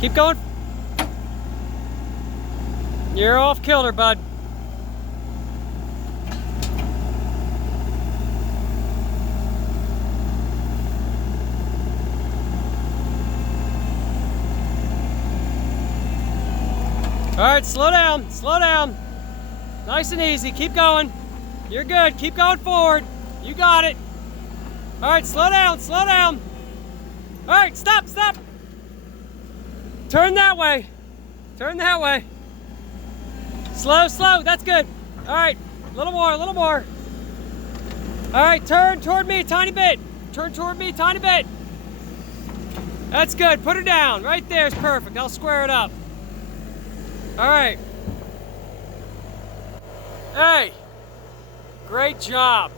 Keep going. You're off kilter, bud. All right, slow down, slow down. Nice and easy, keep going. You're good, keep going forward. You got it. All right, slow down, slow down. All right, stop, stop. Turn that way, turn that way. Slow, slow, that's good. All right, a little more, a little more. All right, turn toward me a tiny bit. Turn toward me a tiny bit. That's good, put her down. Right there is perfect, I'll square it up. All right. Hey, great job.